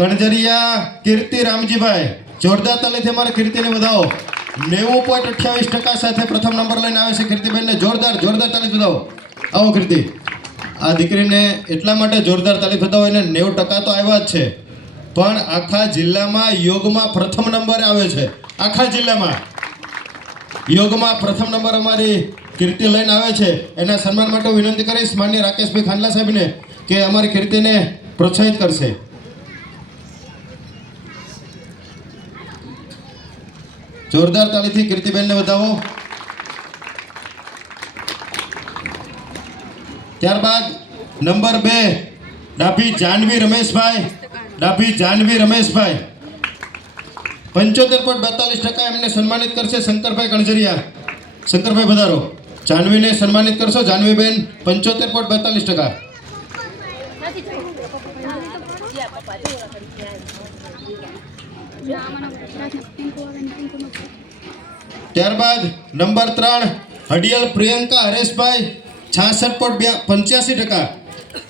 કણજરિયા કીર્તિ રામજીભાઈ, જોરદાર તાલીથી અમારે કીર્તિને વધાવો. નેવું પોઈન્ટ અઠ્યાવીસ ટકા સાથે પ્રથમ નંબર લઈને આવે છે કીર્તિબેનને. જોરદાર જોરદાર તાલીફ વધાવો. આવો કીર્તિ. આ દીકરીને એટલા માટે જોરદાર તાલીફ વધાવો, એને નેવું ટકા તો આવ્યા જ છે. પણ આખા જિલ્લામાં યોગમાં પ્રથમ નંબરે આવે છે. આખા જિલ્લામાં યોગમાં પ્રથમ નંબર અમારી કીર્તિ લઈને આવે છે. એના સન્માન માટે વિનંતી કરીશ માન્ય રાકેશભાઈ ખાંડલા સાહેબને કે અમારી કીર્તિને પ્રોત્સાહિત કરશે. જોરદાર તાળીથી કીર્તિબેનને વધાવો. ત્યારબાદ નંબર બે, ડાભી જાનવી રમેશભાઈ, ડાભી જાનવી રમેશભાઈ. પંચોતેર પોઈન્ટ બેતાલીસ ટકા એમને સન્માનિત કરશે શંકરભાઈ કણજરિયા. શંકરભાઈ વધારો. જાનવીને સન્માનિત કરશો જાનવીબેન, પંચોતેર પોઈન્ટ બેતાલીસ ટકા. ત્યારબાદ નંબર ત્રણ, હડિયલ પ્રિયંકા હરેશભાઈ, છાસઠ પોઈન્ટ પંચ્યાસી ટકા.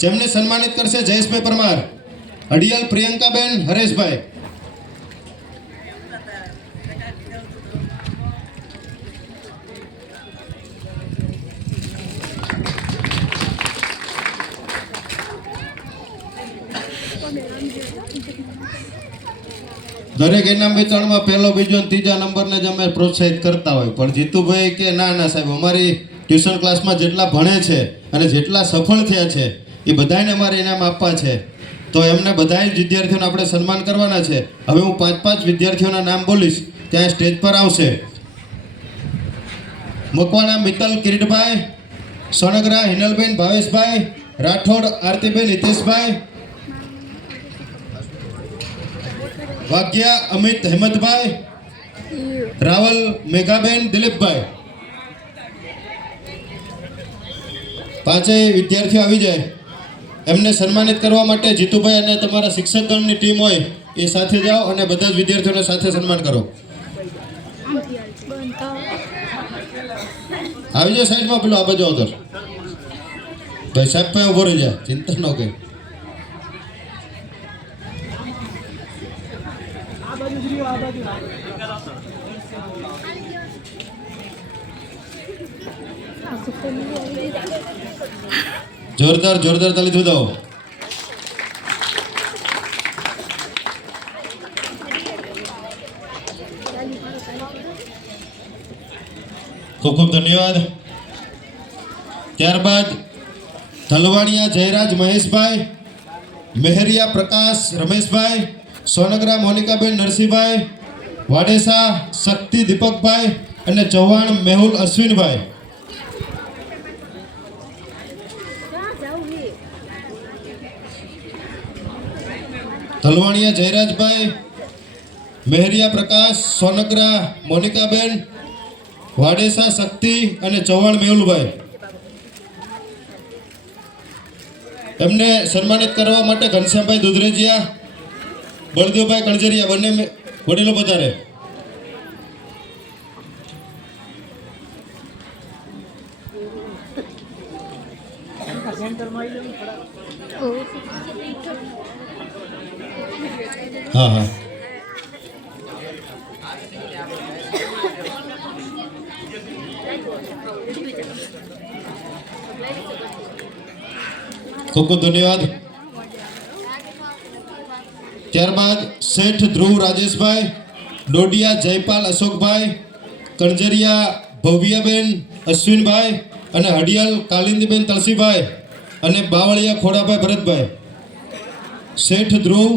જેમને સન્માનિત કરશે જયેશભાઈ પરમાર. હડિયલ પ્રિયંકાબેન હરેશભાઈ. દરેક ઇનામ પહેલો, બીજો ત્રીજા નંબરને જ અમે પ્રોત્સાહિત કરતા હોય. પણ જીતુભાઈ કે ના ના સાહેબ, અમારી ટ્યુશન ક્લાસમાં જેટલા ભણે છે અને જેટલા સફળ થયા છે, એ બધાને અમારે ઇનામ આપવા છે. તો એમને બધા જ વિદ્યાર્થીઓને આપણે સન્માન કરવાના છે. હવે હું પાંચ પાંચ વિદ્યાર્થીઓના નામ બોલીશ. ત્યાં સ્ટેજ પર આવશે. મકવાણા, મિત્તલ, કિરીટભાઈ સણગરા હિનલબેન, ભાવેશભાઈ, રાઠોડ, આરતીબેન, હિતેશભાઈ વાગ્યા અમિત હેમંતભાઈ, રાવલ મેઘાબેન દિલીપભાઈ. પાંચેય વિદ્યાર્થીઓ આવી જાય. એમને સન્માનિત કરવા માટે જીતુભાઈ અને તમારા શિક્ષકગણની ટીમ હોય એ સાથે જાઓ અને બધા જ વિદ્યાર્થીઓને સાથે સન્માન કરો. આવી જાઓ સાઈડમાં પેલો આ બાજુ આવતો ભાઈ સાહેબ ભાઈ ઊભો રહી જાય ચિંતા ન કઈ જોરદાર જોરદાર તાલી વધાવો ખૂબ ખૂબ ધન્યવાદ ત્યારબાદ ધલવાણિયા જયરાજ મહેશભાઈ મહેરિયા પ્રકાશ રમેશભાઈ સોનગરા મોનિકાબેન નરસિંહભાઈ વાડેસા, શક્તિ દીપકભાઈ અને ચૌહાણ મેહુલ અશ્વિનભાઈ. તલવાણીયા જયરાજભાઈ, મહેરિયા પ્રકાશ, સોનગરા, મોનિકાબેન, વાડેસા, શક્તિ અને ચૌહાણ મેહુલભાઈ. એમને સન્માનિત કરવા માટે ઘનશ્યામભાઈ દુધરેજિયા, બળદેવભાઈ કણજરિયા, બંને વડીલો પધારે. હા હા. ખૂબ ખૂબ ધન્યવાદ. ત્યારબાદ શેઠ ધ્રુવ રાજેશભાઈ ડોડિયા જયપાલ અશોકભાઈ કણજરિયા ભવ્યાબેન અશ્વિનભાઈ અને હડિયાલ કાલિંદીબેન તલસીભાઈ અને બાવળિયા ખોડાભાઈ ભરતભાઈ. શેઠ ધ્રુવ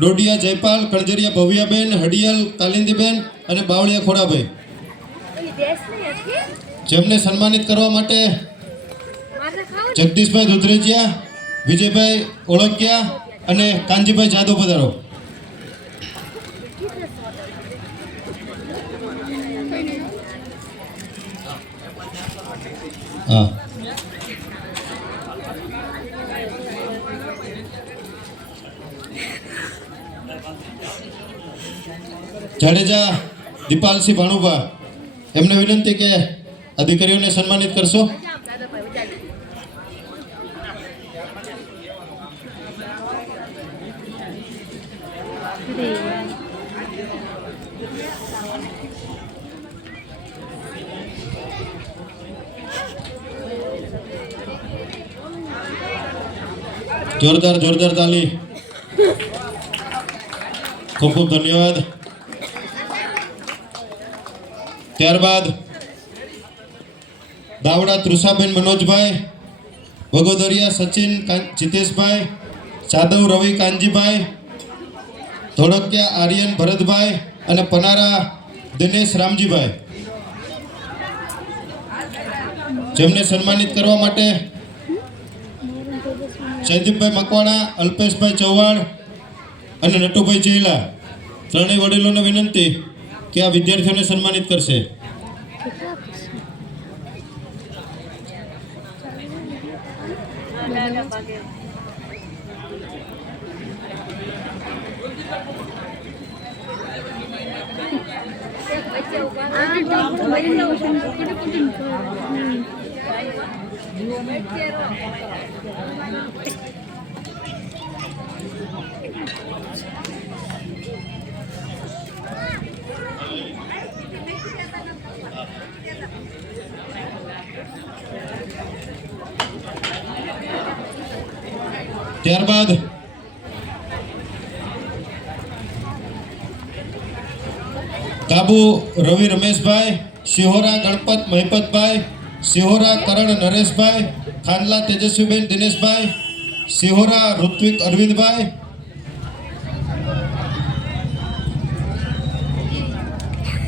ડોડિયા જયપાલ કણજરિયા ભવ્યાબેન હડિયાલ કાલિંદીબેન અને બાવળિયા ખોડાભાઈ. જેમને સન્માનિત કરવા માટે જગદીશભાઈ દુધરેજિયા વિજયભાઈ ઓળકિયા અને કાનજીભાઈ જાદવ પધારો. હા. જાડેજા દીપાલસિંહ ભાણુભા એમને વિનંતી કે અધિકારીઓને સન્માનિત કરશો? જોરદાર જોરદાર તાલી. ખૂબ ખૂબ ધન્યવાદ. ત્યારબાદ દાવડા તૃષાબેન મનોજભાઈ, વગોદરિયા સચિન જીતેશભાઈ જાદવ રવિ કાનજીભાઈ, ધોળકિયા આર્યન ભરતભાઈ અને પનારા દિનેશ રામજીભાઈ. જેમને સન્માનિત કરવા માટે જયદીપભાઈ મકવાણા, અલ્પેશભાઈ ચૌહાણ અને નટુભાઈ ચેલા ત્રણેય વડીલોને વિનંતી કે આ વિદ્યાર્થીઓને સન્માનિત કરશે. ત્યારબાદ કાબુ રવિ રમેશભાઈ સિહોરા ગણપત મહિપતભાઈ સિહોરા કરણ નરેશભાઈ ખાનલા તેજસ્વીબેન દિનેશભાઈ સિહોરા ઋત્વિક અરવિંદભાઈ.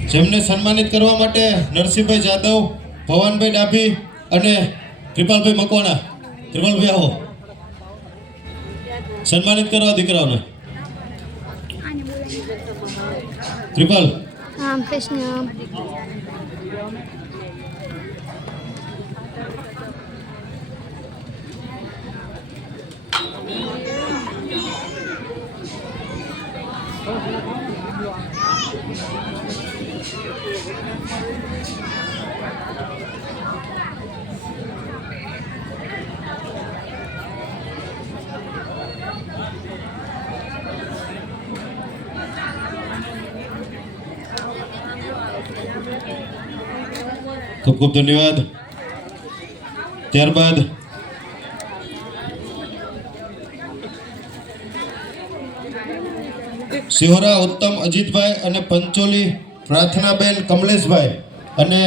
જેમને સન્માનિત કરવા માટે નરસિંહભાઈ જાદવ ભવાનભાઈ ડાભી અને કૃપાલભાઈ મકવાણા. કૃપાલભાઈ આવો. સન્માનિત કરવા દીકરાઓને. કૃપાલ. ખૂબ ખૂબ ધન્યવાદ. ત્યારબાદ સિહોરા ઉત્તમ અજીતભાઈ અને પંચોલી પ્રાર્થનાબેન કમલેશભાઈ અને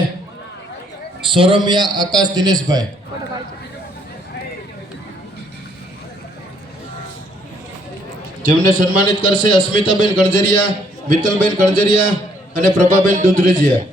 સોરમિયા આકાશ દિનેશભાઈ. જેમને સન્માનિત કરશે અસ્મિતાબેન ગણજરિયા મિત્તલબેન કણજરિયા અને પ્રભાબેન દુધરેજિયા.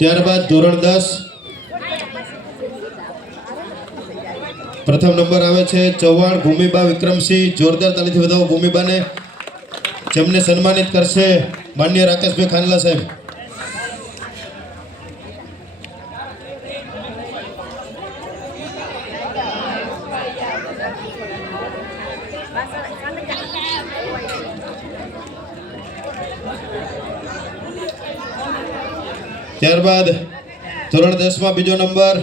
ત્યારબાદ ધોરણ દસ. પ્રથમ નંબર આવે છે ચૌહાણ ભૂમિબા વિક્રમસિંહ. જોરદાર તાલીથી વધાવો ભૂમિબાને. જેમને સન્માનિત કરશે માન્ય રાકેશભાઈ ખાનલા સાહેબ. ત્યારબાદ ધોરણ દસમાં બીજો નંબર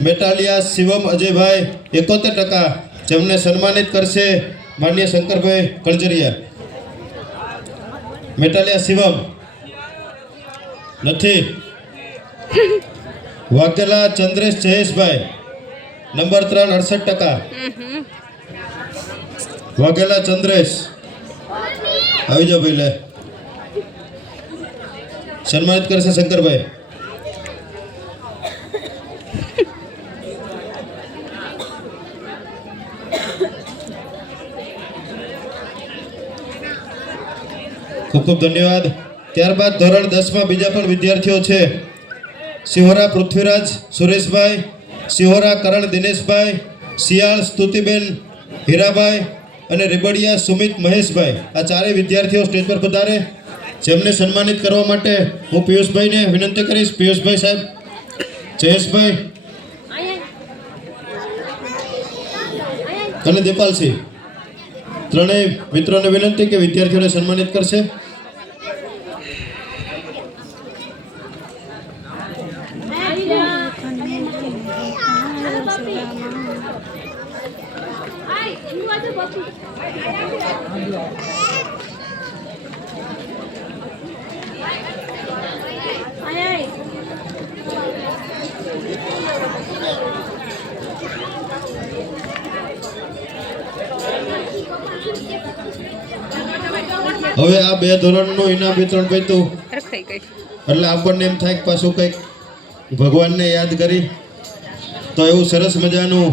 મેટાલિયા શિવમ અજયભાઈ એકોતેર ટકા જેમને સન્માનિત કરશે માન્ય શંકરભાઈ કળજરિયા. મેટાલિયા શિવમ નથી. વાઘેલા ચંદ્રેશ જયેશભાઈ નંબર ત્રણ અડસઠ ટકા. વાઘેલા ચંદ્રેશ. આવી જાઓ ભાઈ લે. સન્માનિત કરશે શંકરભાઈ. ખૂબ ખૂબ ધન્યવાદ. ત્યારબાદ ધોરણ દસમાં બીજા પણ વિદ્યાર્થીઓ છે. સિહોરા પૃથ્વીરાજ, સુરેશભાઈ. સિહોરા કરણ દિનેશભાઈ. શિયાળ સ્તુતિબેન હીરાભાઈ અને રેબડિયા સુમિત મહેશભાઈ. આ ચારેય વિદ્યાર્થીઓ સ્ટેજ પર પધારે. જેમને સન્માનિત કરવા માટે હું પિયુષભાઈને વિનંતી કરીશ. પિયુષભાઈ સાહેબ, જયેશભાઈ, અને દીપાલસિંહ. ત્રણેય મિત્રોને વિનંતી કે વિદ્યાર્થીઓને સન્માનિત કરશે. હવે આ બે ધોરણનું ઇનામ વિતરણ પૈતું. એટલે આપણને એમ થાય કે પાછું કંઈક ભગવાનને યાદ કરી. તો એવું સરસ મજાનું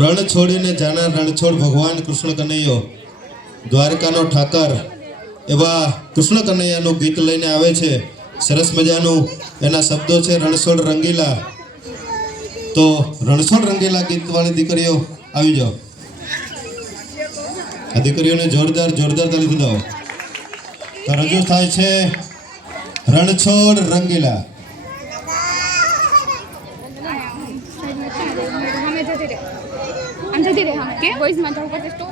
રણ છોડીને જાણા રણછોડ ભગવાન કૃષ્ણ કનૈયો દ્વારકાનો ઠાકર એવા કૃષ્ણ કનૈયાનું ગીત લઈને આવે છે. સરસ મજાનું એના શબ્દો છે રણછોડ રંગીલા. તો રણછોડ રંગીલા ગીતવાળી દીકરીઓ આવી જાઓ. આ દીકરીઓને જોરદાર જોરદાર તાલીમ દો તો રજૂ થાય છે રણછોડ રંગીલા અમે જતી રહે આમ જતી રહે અમે વોઇસમાં જવું પડશે સ્ટોપ કર વીડિયો